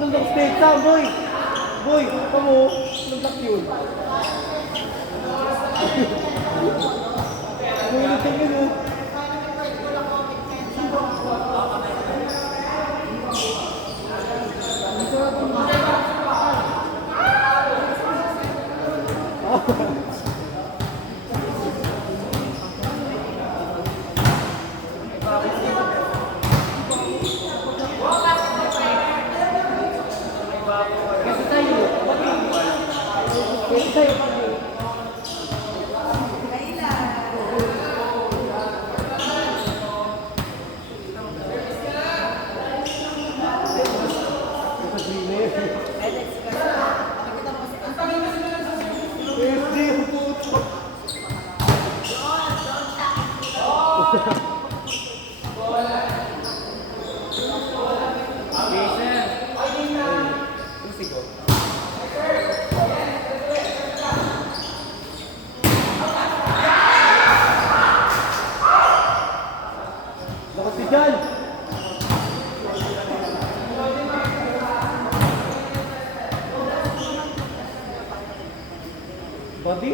Nandang state ka, boy! Boy, kamo, nandang yun. Boy, nandang yun, oh. Body?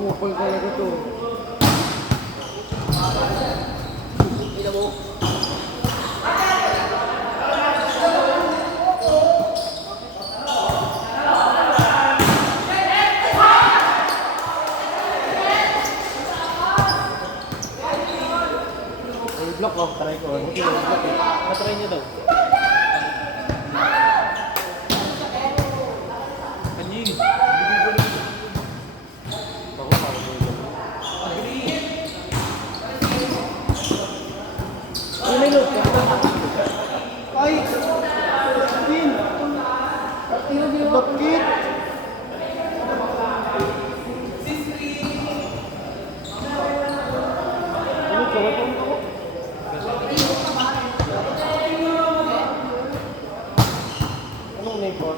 Pumapal talaga to. Ina mo. Block ko, try ko. Hindi ko block eh. Matry niyo daw. Kanying. Ay! Din! Bakit? Anong name po?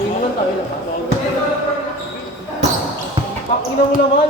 Hindi naman tayo lang. Pakina mo naman.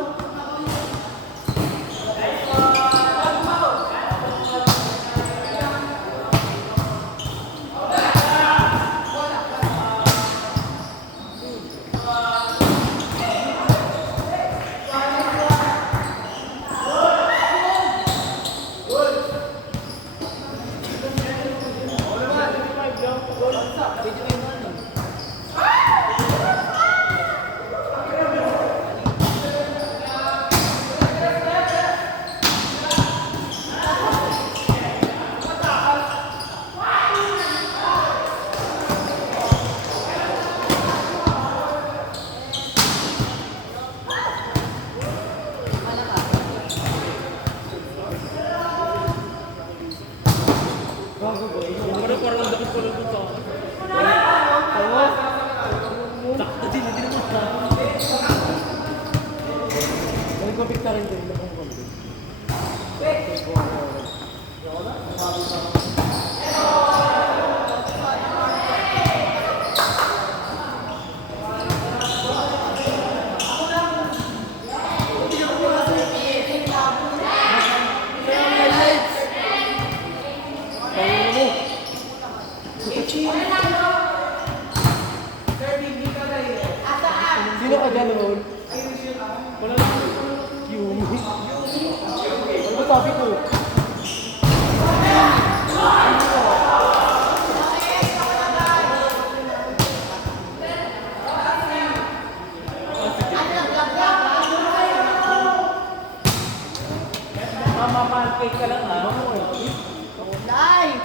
ganon. Wala lang. Yumi. Ano ba sabi ko? Mama-pancake ka lang ha. Live!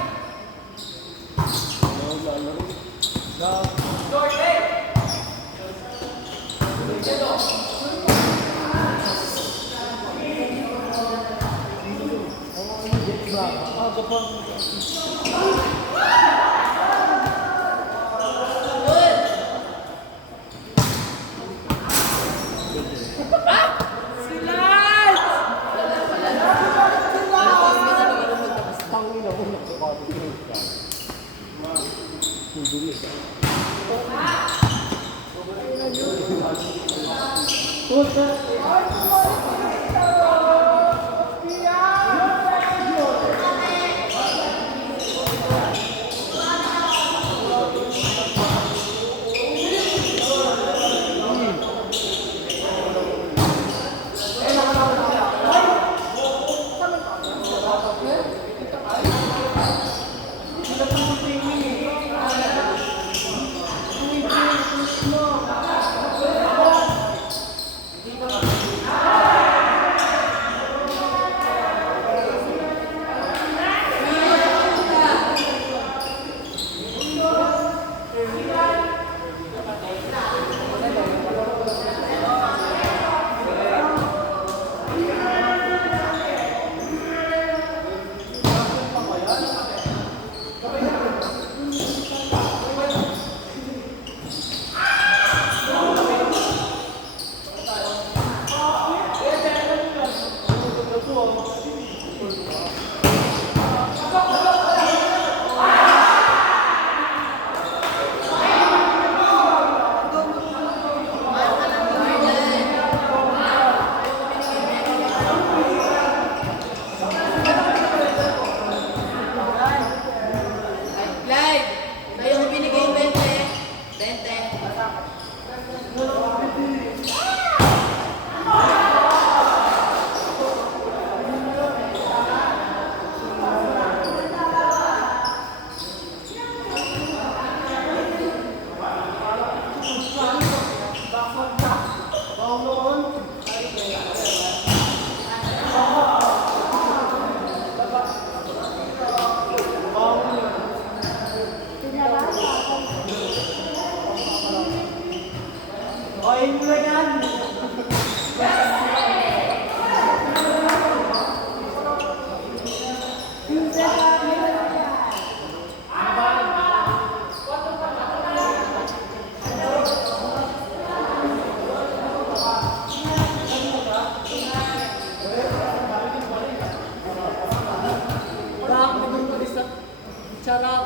Live! Sa'yo ko binigay yung 20. 20. Oy, mula yan! Charap!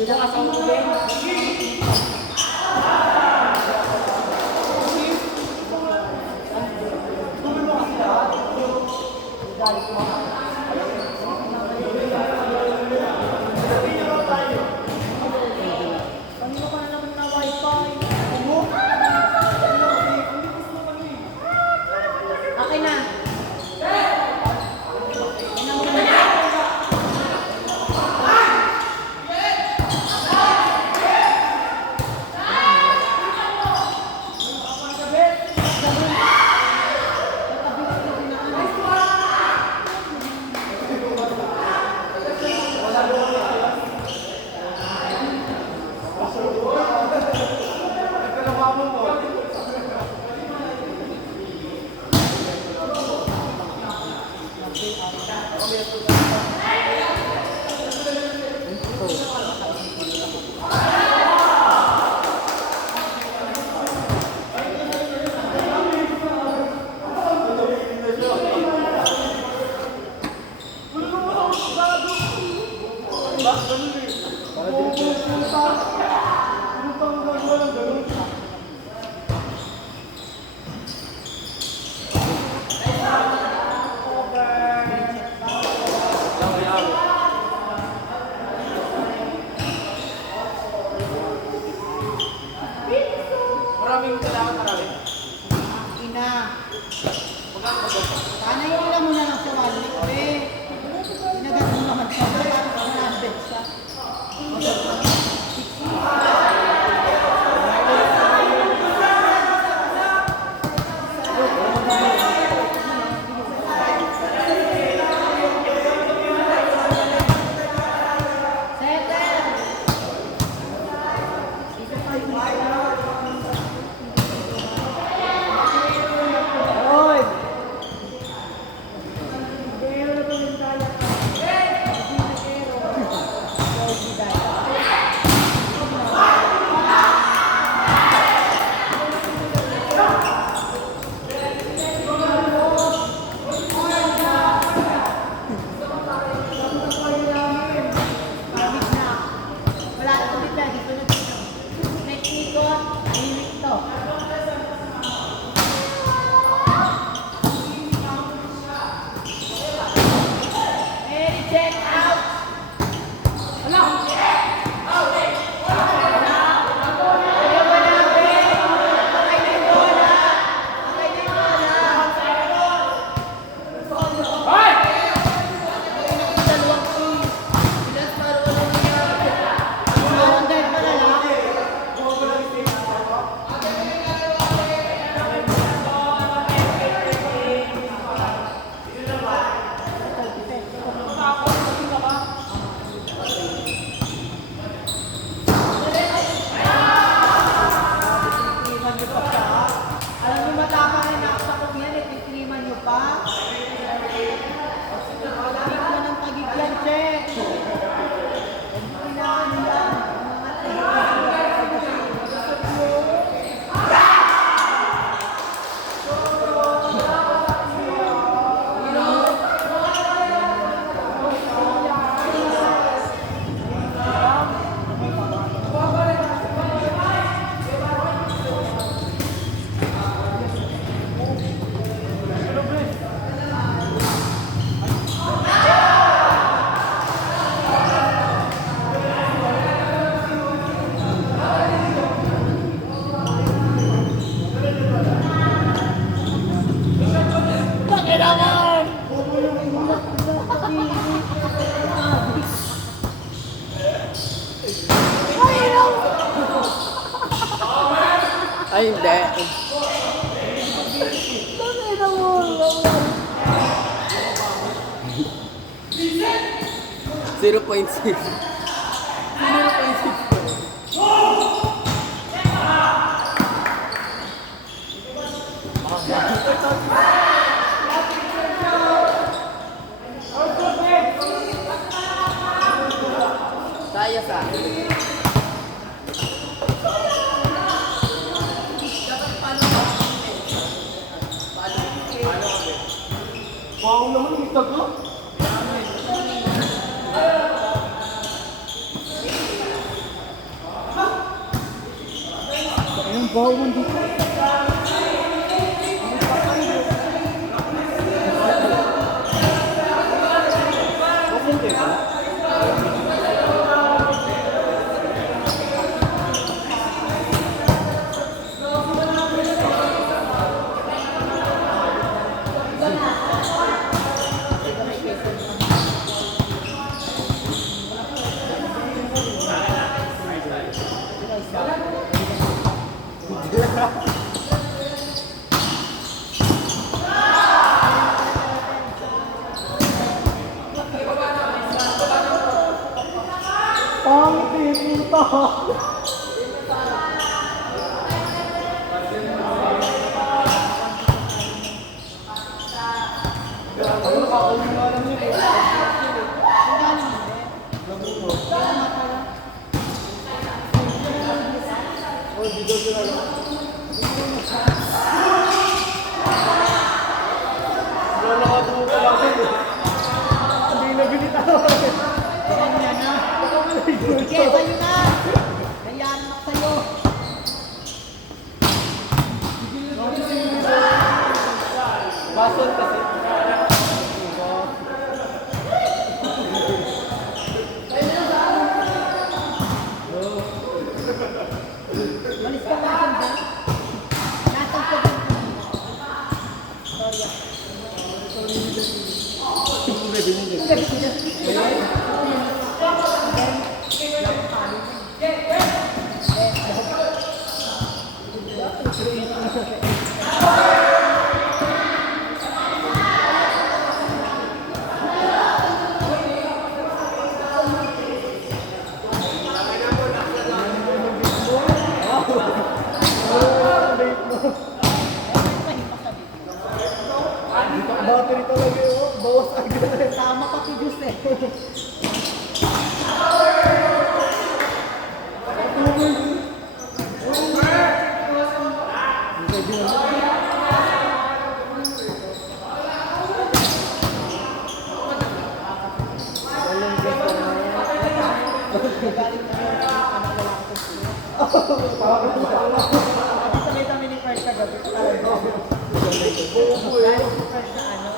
Bukas ang ube. Kanina pa na naman na wifi. Okay na. ba? Ganun eh. Para dito. Ano pang gagawa ng ganun? Maraming kailangan maraming. Ina. Sana yung ilan mo na lang sa wallet, be. Ginagano mo naman sa wallet. Ano ka na siya? Oy! Pamit na. Wala na ulit na. Dito na dito. Next ikot. Limit to. Mary, check out. Ayaw mo na, be. Patay na yung bola. Patay na yung bola. Dalawang team. Pilas para walang nangyari. Parang dahil pa lalaki. Titiriman niyo pa siya. Alam niyo matapang na nakasakot yan, titiriman niyo pa. Hindi ko ng pagigyan, che. Kailangan nila. Ay, hindi. 0.6. 0.6. Saya sa. Wow naman yung ito ko. Ayun, wow mo dito. Okay ba? Puta! Ano nakakauwi nga lang yun eh. Oh, dito sila lang. Wala nakatuwa lang yun eh. Hindi na binitaw. Ganyan na. Sige, sa'yo na. Nangyari na sa'yo. Basol kasi. Malis ka natin ba? Nasaan ko ba? Sorry. Battery talaga yun. Bawas agad. Tama ka si Diyos eh. Sabi kami ni First sa gabi. Galing si First sa ano.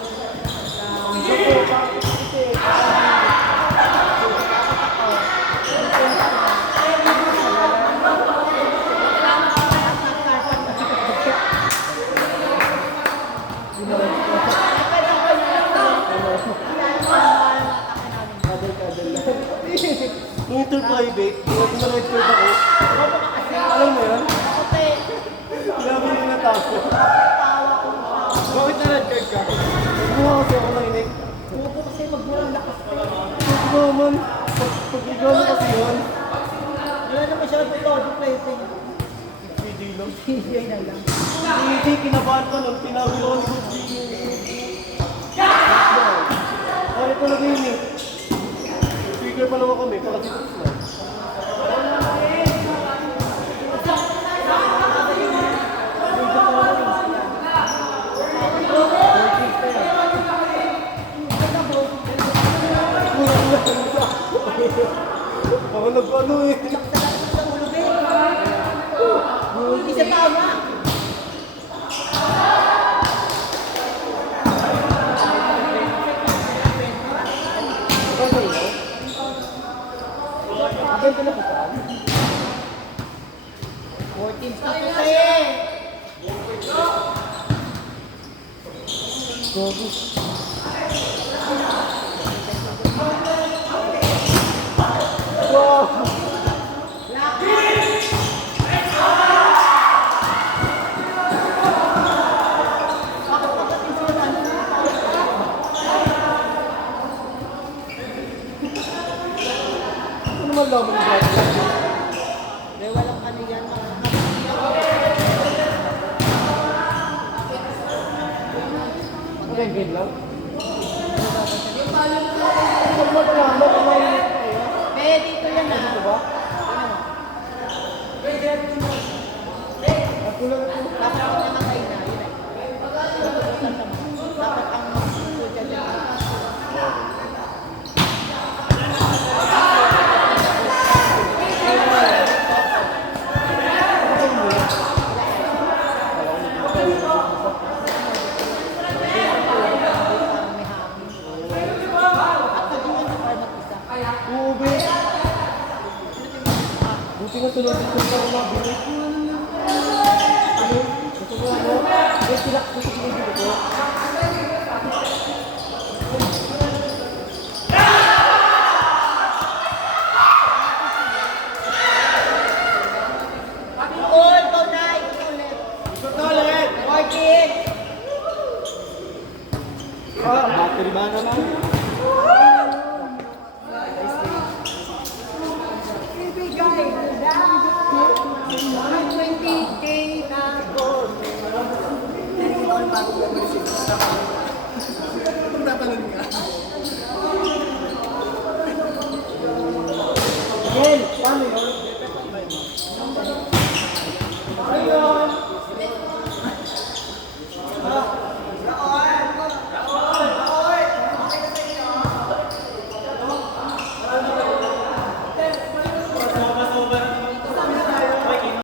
Yung private, na-record ako. Alam mo yun? Grabe yung natako. Bakit na-record ka? Gumawa kasi ako ng inik. Buko kasi magmurang lakas ko. Ito naman, pag-igano kasi yun. Wala na masyado todo plaything. Hindi lang. DJ na lang. Hindi, kinabahan ko nun. Pinawin ako ni Gucci. Ano talaga yun eh. Speaker pa naman kami, para dito sila. Ako nag-ano eh. Hindi siya tama. Agad ka na po saan? 14 na kasi. Gogo. Wow! Ano naman laman ng bata? May walang ano yan. Okay, good lang. Huwag mo talaman, kumain kayo. Eh, dito yan na. Ano ba? Ako lang ito. Dapat ang namatay na. Yun ay. Dapat ang magsusunod dyan. Ube! Buti nga tulad dito sa mga binig. Ano? Gusto mo ano? Gusto sila dito. All, go na. Ikaw ulit. 14. Ah, battery ba naman?